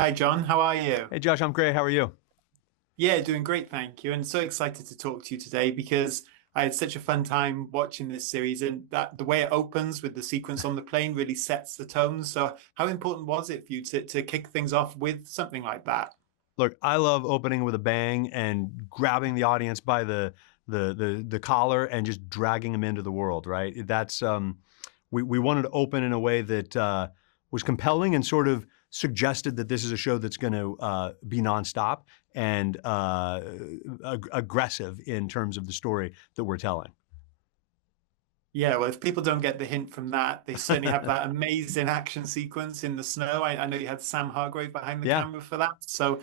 Hi, John. How are you? Hey Josh, I'm great. How are you? Yeah, doing great, thank you. And so excited to talk to you today because I had such a fun time watching this series, and that the way it opens with the sequence on the plane really sets the tone. So, how important was it for you to kick things off with something like that? Look, I love opening with a bang and grabbing the audience by the collar and just dragging them into the world. Right? That's we wanted to open in a way that was compelling and sort of suggested that this is a show that's going to be nonstop and aggressive in terms of the story that we're telling. Yeah, well, if people don't get the hint from that, they certainly have that amazing action sequence in the snow. I know you had Sam Hargrave behind the Yeah. camera for that. So,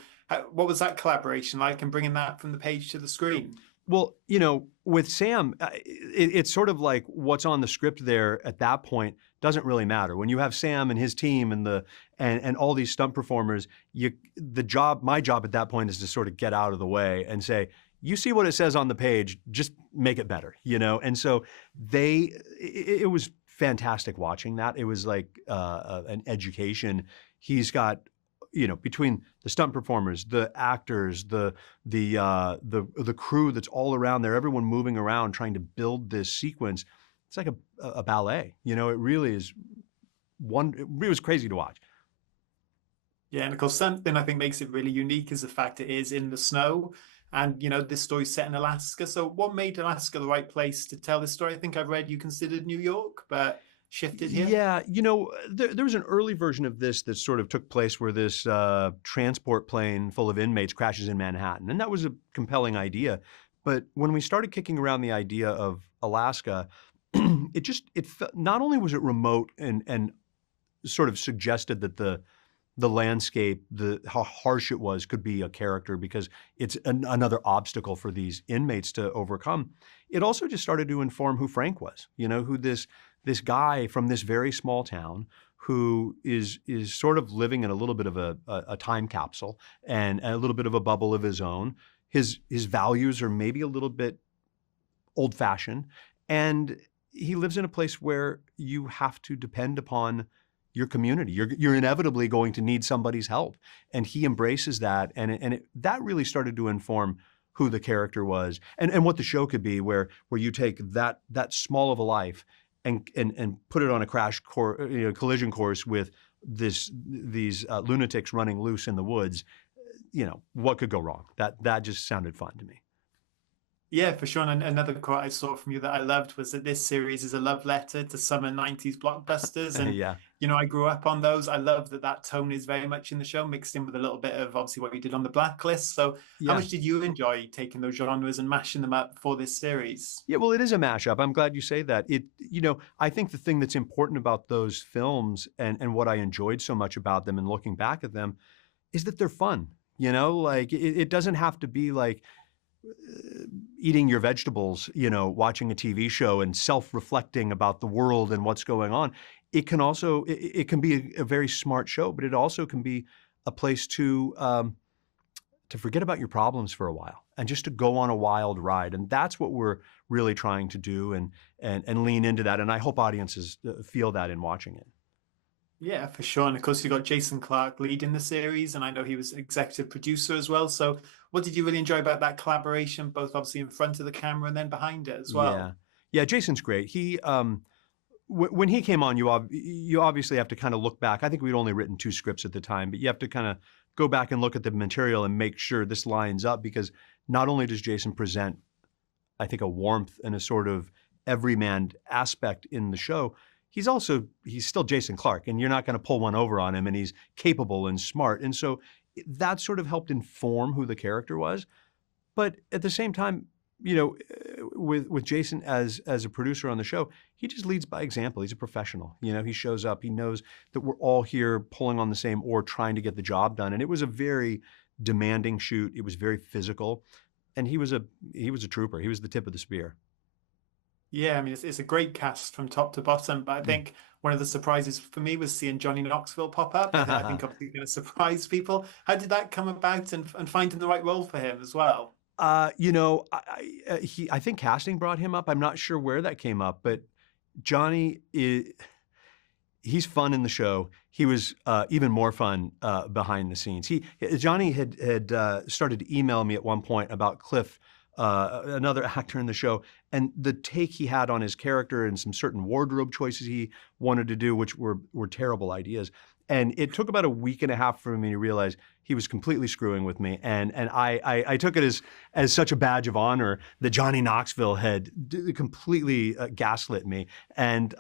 what was that collaboration like and bringing that from the page to the screen? Well, with Sam, it's sort of like what's on the script there at that point doesn't really matter. When you have Sam and his team and all these stunt performers, my job at that point is to sort of get out of the way and say, you see what it says on the page, just make it better. And so it was fantastic watching that. It was like an education. He's got between the stunt performers, the actors, the crew that's all around there, everyone moving around trying to build this sequence. It's like a ballet. It really is it was crazy to watch. Yeah, and of course, something I think makes it really unique is the fact it is in the snow. And, this story's set in Alaska. So, what made Alaska the right place to tell this story? I think I've read you considered New York, but shifted here. Yeah, there was an early version of this that sort of took place where this transport plane full of inmates crashes in Manhattan, and that was a compelling idea. But when we started kicking around the idea of Alaska, not only was it remote and sort of suggested that the landscape, how harsh it was, could be a character because it's another obstacle for these inmates to overcome. It also just started to inform who Frank was. Who this guy from this very small town who is sort of living in a little bit of a time capsule and a little bit of a bubble of his own. His values are maybe a little bit old fashioned, and he lives in a place where you have to depend upon your community. You're inevitably going to need somebody's help, and he embraces that, and that really started to inform who the character was and what the show could be, where you take that small of a life and put it on a collision course with these lunatics running loose in the woods. What could go wrong? That just sounded fun to me. Yeah, for sure. And another quote I saw from you that I loved was that this series is a love letter to summer 90s blockbusters. And, Yeah. I grew up on those. I love that tone is very much in the show, mixed in with a little bit of obviously what you did on the Blacklist. So, how Yeah. much did you enjoy taking those genres and mashing them up for this series? Yeah, well, it is a mashup. I'm glad you say that. I think the thing that's important about those films and what I enjoyed so much about them and looking back at them is that they're fun. Like it doesn't have to be like eating your vegetables, watching a TV show and self-reflecting about the world and what's going on. It can be a very smart show, but it also can be a place to forget about your problems for a while and just to go on a wild ride. And that's what we're really trying to do and lean into that. And I hope audiences feel that in watching it. Yeah, for sure. And of course, you got Jason Clarke leading the series, and I know he was executive producer as well. So, what did you really enjoy about that collaboration, both obviously in front of the camera and then behind it as Yeah. well? Yeah, Jason's great. When he came on, you obviously have to kind of look back. I think we'd only written 2 scripts at the time, but you have to kind of go back and look at the material and make sure this lines up, because not only does Jason present, I think, a warmth and a sort of everyman aspect in the show, he's still Jason Clarke, and you're not going to pull one over on him, and he's capable and smart. And so that sort of helped inform who the character was. But at the same time, with Jason as a producer on the show, he just leads by example. He's a professional. He shows up. He knows that we're all here pulling on the same oar, trying to get the job done. And it was a very demanding shoot. It was very physical, and he was a trooper. He was the tip of the spear. Yeah, I mean, it's a great cast from top to bottom, but I think one of the surprises for me was seeing Johnny Knoxville pop up. I think obviously going to surprise people. How did that come about and finding the right role for him as well? I think casting brought him up. I'm not sure where that came up, but Johnny he's fun in the show. He was even more fun behind the scenes. Johnny had started to email me at one point about Cliff, another actor in the show, and the take he had on his character and some certain wardrobe choices he wanted to do, which were terrible ideas. And it took about a week and a half for me to realize he was completely screwing with me. And I took it as such a badge of honor that Johnny Knoxville had completely gaslit me. And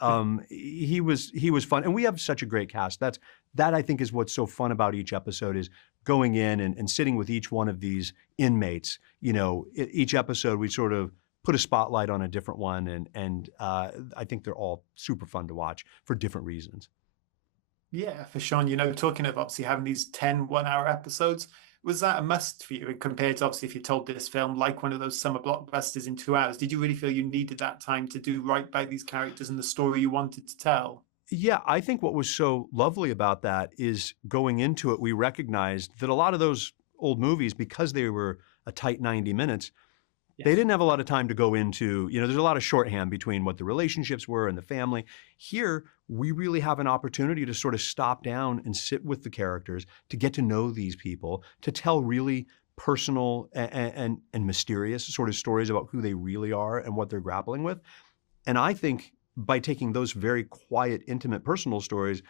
he was fun. And we have such a great cast. That I think is what's so fun about each episode, is going in and sitting with each one of these inmates. You know, each episode we sort of put a spotlight on a different one. And I think they're all super fun to watch for different reasons. Yeah, for sure. You know, talking of obviously having these 10 one-hour episodes, was that a must for you? And compared to obviously if you told this film like one of those summer blockbusters in 2 hours, did you really feel you needed that time to do right by these characters and the story you wanted to tell? Yeah, I think what was so lovely about that is going into it, we recognized that a lot of those old movies, because they were a tight 90 minutes, they didn't have a lot of time to go into, you know, there's a lot of shorthand between what the relationships were and the family. Here, we really have an opportunity to sort of stop down and sit with the characters, to get to know these people, to tell really personal and mysterious sort of stories about who they really are and what they're grappling with. And I think by taking those very quiet, intimate, personal stories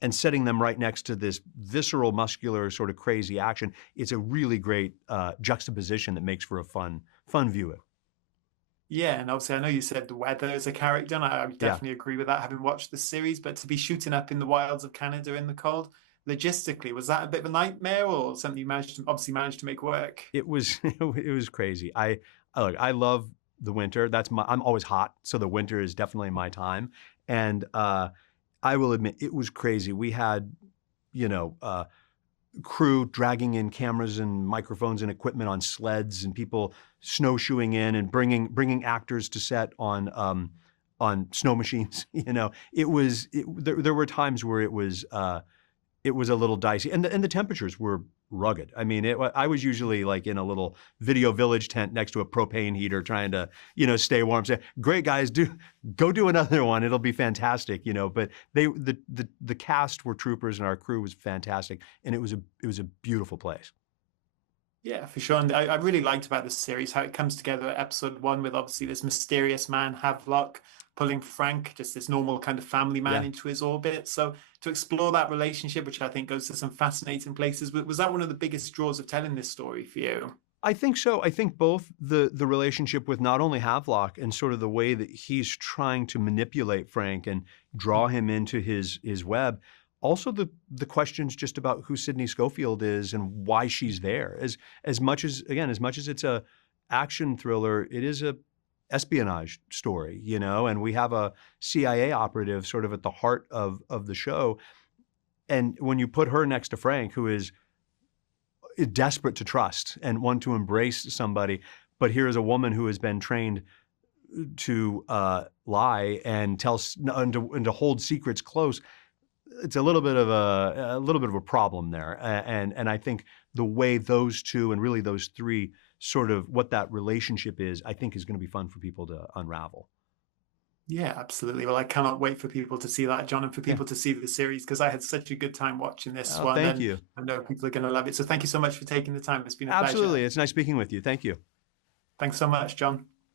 and setting them right next to this visceral, muscular, sort of crazy action, it's a really great juxtaposition that makes for a fun viewing. Yeah, and obviously I know you said the weather is a character, and I would Yeah. definitely agree with that, having watched the series, but to be shooting up in the wilds of Canada in the cold, logistically, was that a bit of a nightmare or something you obviously managed to make work? It was it was crazy. Look, I love the winter. I'm always hot, so the winter is definitely my time. And I will admit it was crazy. We had, you know, crew dragging in cameras and microphones and equipment on sleds, and people snowshoeing in and bringing actors to set on snow machines. You know, there were times where it was a little dicey, and the temperatures were rugged. I mean, I was usually like in a little video village tent next to a propane heater, trying to, you know, stay warm. Say, great guys, go do another one. It'll be fantastic, you know. But the cast were troopers, and our crew was fantastic, and it was a beautiful place. Yeah, for sure. And I really liked about this series how it comes together at episode one with obviously this mysterious man, Havelock, pulling Frank, just this normal kind of family man, Yeah. into his orbit. So to explore that relationship, which I think goes to some fascinating places, was that one of the biggest draws of telling this story for you? I think so. I think both the relationship with not only Havelock and sort of the way that he's trying to manipulate Frank and draw him into his web, also the questions just about who Sydney Schofield is and why she's there. As much as it's a action thriller, it is a espionage story, you know, and we have a CIA operative sort of at the heart of the show. And when you put her next to Frank, who is desperate to trust and want to embrace somebody, but here is a woman who has been trained to lie and and to hold secrets close. It's a little bit of a problem there, and I think the way those two and really those three sort of what that relationship is, I think is going to be fun for people to unravel. Yeah, absolutely. Well, I cannot wait for people to see that, John, and for Yeah. people to see the series, because I had such a good time watching this one, Thank and you. I know people are going to love it. So thank you so much for taking the time. It's been a pleasure. Absolutely. It's nice speaking with you. Thank you. Thanks so much, John.